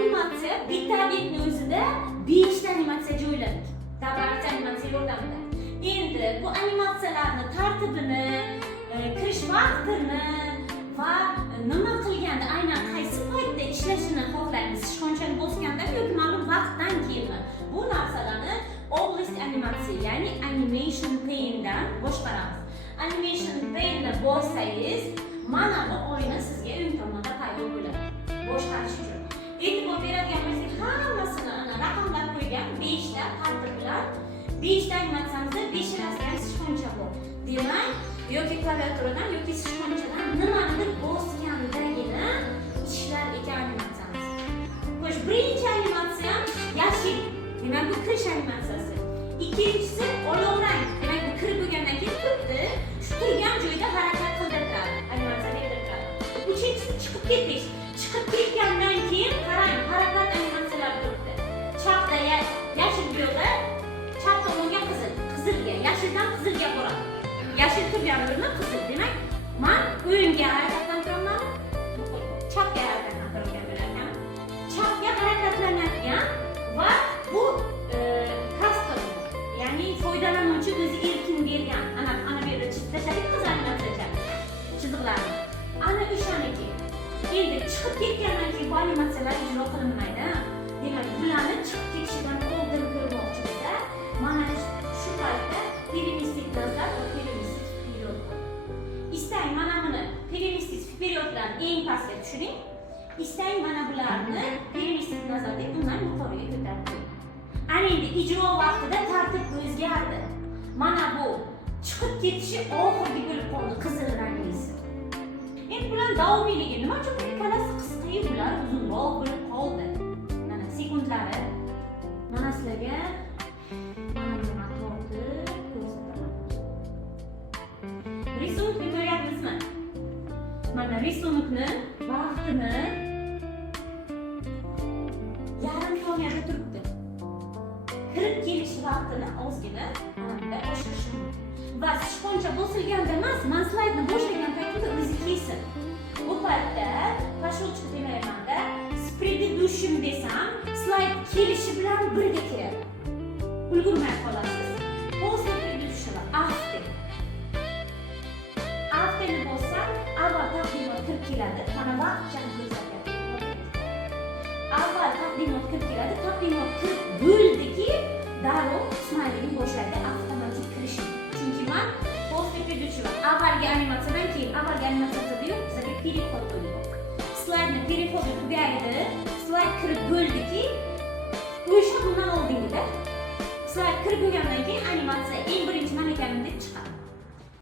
animatsiya bitta obyektni o'zida 5 ta animatsiya joyladik. Tabaqcha animatsiya yordamida. Endi bu animatsiyalarni tartibini, kirish vaqtini va nima qilganda aynan qaysi paytda ishlashini xohlaymiz. Sichqonchani bosganda yoki ma'lum vaqtdan keyinmi? Bu narsalarni oblast animatsiya, ya'ni animation pane'dan boshqaramiz. Animation pane'ni bossangiz, mana bu oyna sizga o'ng tomonda paydo bo'ladi. Boshqarish uchun. E'tibor beradigan bo'lsak, hammasini raqamlar qo'ygan 5 ta tartib bilan 5 ta animatsiyamizda 5talasidan sichqoncha bor. Demak, yoki klaviaturadan yoki sichqonchadan nimanidir bosgandagina ishlar ekan animatsiyamiz. Xo'sh, birinchi animatsiyam yashil. Demak, bu kirish animatsiyasi. Ikkinchisi olovrang. Demak, bu kirib bo'lgandan keyin turibdi. Shu turgan joyda harakat qildiradi. Animatsiya berdiradi. Uchinchisi chiqib ketish. Chiqib ketgandan keyin qarang, harakat animatsiyalari turibdi. Chapda yashil yo'lda, chap tomonga qizil, qizilga, yashildan qizilga boradi. Yashil turgan o'rni qizil. Demak, men o'ngga harakatlantirman, chapga harakatlantirgan bo'larkan. Chapga harakatlanadigan va bu custom, ya'ni foydalanuvchi o'zi erkin bergan. Ana bu yerda chizib animatsiya chiziqlarni. Ana o'shaniki. Endi chiqib ketgandan keyin bu animatsiyalar ijro qilinmaydi. Demak, bularni chiqib ketishidan oldin ko'rmoqchi bo'lsa, mana shu paytda переместить назад va переместить вперед. Istang mana buni переместить вперед bilan eng pastga tushiring. Istang mana bularni переместить назад deb undan yuqoriga ko'tarib qo'ying. Ana endi ijro vaqtida tartib o'zgardi. Mana bu chiqib ketishi oxirgi bo'lib qoldi, qizil ranglisi. Endi bular davomiyligi nima uchun ikkalasi qisqa, bular uzunroq bo'lib qoldi. Mana sekundlari. Mana sizlarga mana nima tortib ko'rsataman. Risonukni ko'ryapsizmi? Mana risonukni vaqtini yarim soniyada turibdi. Kirib kelish vaqtini ozgina mana oshirish mumkin. Va sichqoncha bosilganda emas, men slaydni boshlagan paytda o'zi kelsin. Bu paytda pashilchik demayman-da, с предыдущим desam, slayd kelishi bilan birga keladi. Ulgurmay qolasiz. После предыдущего after. Afterni bossam, avval taqdimot kirib keladi. Mana vaqtchani ko'rsatyapti. Avval taqdimot kirib keladi, taqdimot kirib bo'ldiki, darrov smayling boshlaydi avtomatik kirishni. Chunki men после предыдущего avvalgi animatsiyadan keyin avvalgi animatsiyada yo'q, bizga переход bo'ldi. Slaydni переходi tugaydi, slayd kirib bo'ldiki, o'sha bundan oldingida slayd kirib bo'lgandan keyin animatsiya